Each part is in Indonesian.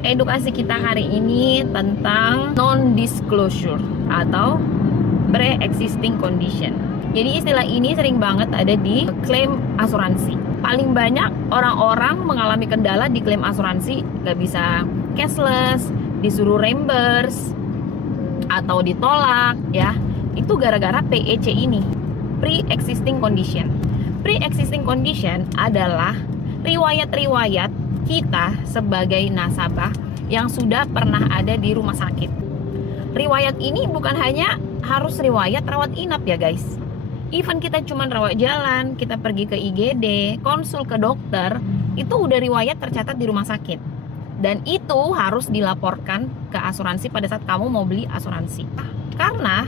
Edukasi kita hari ini tentang non-disclosure atau pre-existing condition. Jadi istilah ini sering banget ada di klaim asuransi. Paling banyak orang-orang mengalami kendala di klaim asuransi, gak bisa cashless, disuruh reimburse, atau ditolak ya. Itu gara-gara PEC ini, pre-existing condition. Pre-existing condition adalah riwayat-riwayat kita sebagai nasabah yang sudah pernah ada di rumah sakit. Riwayat ini bukan hanya harus riwayat rawat inap ya guys. Even kita cuma rawat jalan, kita pergi ke IGD, konsul ke dokter, itu udah riwayat tercatat di rumah sakit. Dan itu harus dilaporkan ke asuransi pada saat kamu mau beli asuransi. Karena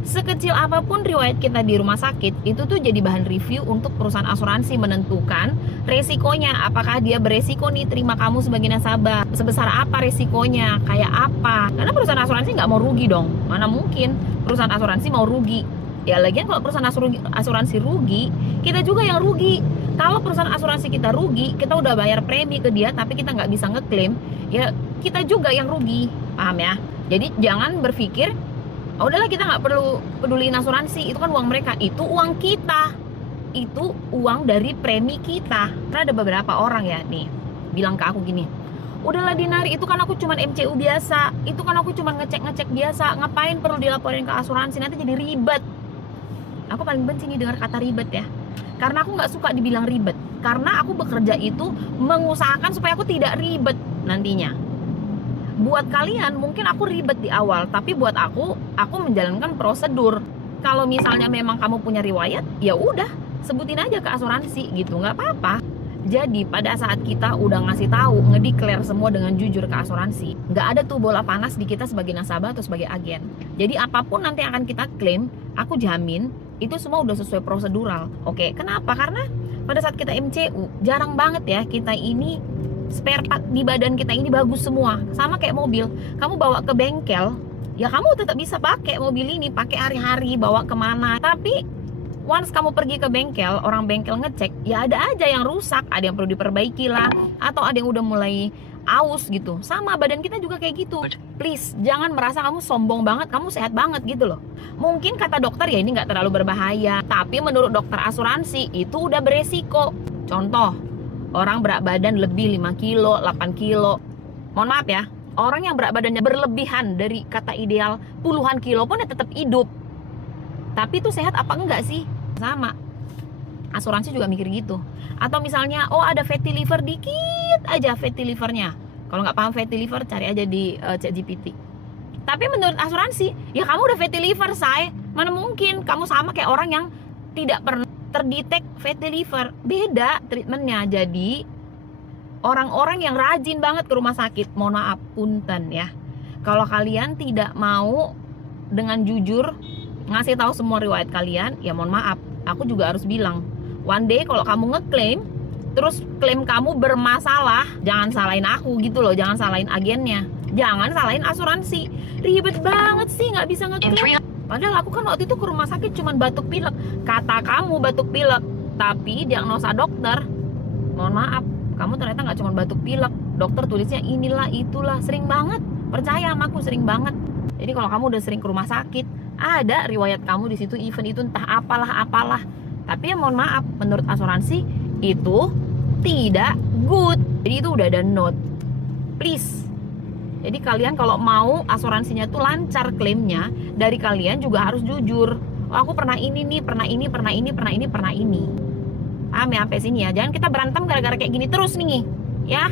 sekecil apapun riwayat kita di rumah sakit, itu tuh jadi bahan review untuk perusahaan asuransi menentukan resikonya. Apakah dia beresiko nih terima kamu sebagai nasabah, sebesar apa resikonya, kayak apa. Karena perusahaan asuransi nggak mau rugi dong. Mana mungkin perusahaan asuransi mau rugi. Ya lagian kalau perusahaan asuransi rugi, kita juga yang rugi. Kalau perusahaan asuransi kita rugi, kita udah bayar premi ke dia tapi kita nggak bisa ngeklaim, ya kita juga yang rugi. Paham ya? Jadi jangan berpikir oh, udahlah kita nggak perlu peduliin asuransi, itu kan uang mereka. Itu uang kita, itu uang dari premi kita. Karena ada beberapa orang ya nih bilang ke aku gini, udahlah Dinari, itu kan aku cuma MCU biasa, itu kan aku cuma ngecek biasa, ngapain perlu dilaporin ke asuransi, nanti jadi ribet. Aku paling benci nih dengar kata ribet ya, karena aku nggak suka dibilang ribet. Karena aku bekerja itu mengusahakan supaya aku tidak ribet nantinya. Buat kalian mungkin aku ribet di awal, tapi buat aku menjalankan prosedur. Kalau misalnya memang kamu punya riwayat, ya udah sebutin aja ke asuransi gitu, nggak apa-apa. Jadi pada saat kita udah ngasih tahu, ngedeclare semua dengan jujur ke asuransi, nggak ada tuh bola panas di kita sebagai nasabah atau sebagai agen. Jadi apapun nanti yang akan kita klaim, aku jamin itu semua udah sesuai prosedural. Oke, kenapa? Karena pada saat kita MCU, jarang banget ya kita ini spare part di badan kita ini bagus semua. Sama kayak mobil, kamu bawa ke bengkel, ya kamu tetap bisa pakai mobil ini, pakai hari-hari, bawa kemana. Tapi once kamu pergi ke bengkel, orang bengkel ngecek, ya ada aja yang rusak, ada yang perlu diperbaiki lah, atau ada yang udah mulai aus gitu. Sama badan kita juga kayak gitu. Please, jangan merasa kamu sombong banget, kamu sehat banget gitu loh. Mungkin kata dokter ya ini nggak terlalu berbahaya, tapi menurut dokter asuransi itu udah beresiko. Contoh, orang berat badan lebih 5 kilo, 8 kilo. Mohon maaf ya, orang yang berat badannya berlebihan dari kata ideal puluhan kilo pun ya tetap hidup. Tapi itu sehat apa enggak sih? Sama. Asuransi juga mikir gitu. Atau misalnya, oh ada fatty liver dikit aja fatty livernya. Kalau nggak paham fatty liver, cari aja di ChatGPT. Tapi menurut asuransi, ya kamu udah fatty liver, say. Mana mungkin kamu sama kayak orang yang tidak pernah terdetek fatty liver. Beda treatmentnya. Jadi orang-orang yang rajin banget ke rumah sakit, mohon maaf, punten ya, kalau kalian tidak mau dengan jujur ngasih tahu semua riwayat kalian, ya mohon maaf, aku juga harus bilang, one day kalau kamu ngeklaim terus klaim kamu bermasalah, jangan salahin aku gitu loh, jangan salahin agennya, jangan salahin asuransi. Ribet banget sih nggak bisa ngeklaim. Padahal aku kan waktu itu ke rumah sakit cuman batuk pilek. Kata kamu batuk pilek, tapi diagnosa dokter, mohon maaf, kamu ternyata nggak cuma batuk pilek. Dokter tulisnya inilah itulah, sering banget. Percaya sama aku, sering banget. Jadi kalau kamu udah sering ke rumah sakit, ada riwayat kamu di situ, event itu entah apalah. Tapi ya mohon maaf, menurut asuransi itu tidak good. Jadi itu udah ada note. Please. Jadi kalian kalau mau asuransinya tuh lancar klaimnya, dari kalian juga harus jujur. Oh, aku pernah ini nih, pernah ini. Paham ya sampai sini ya? Jangan kita berantem gara-gara kayak gini terus nih, ya.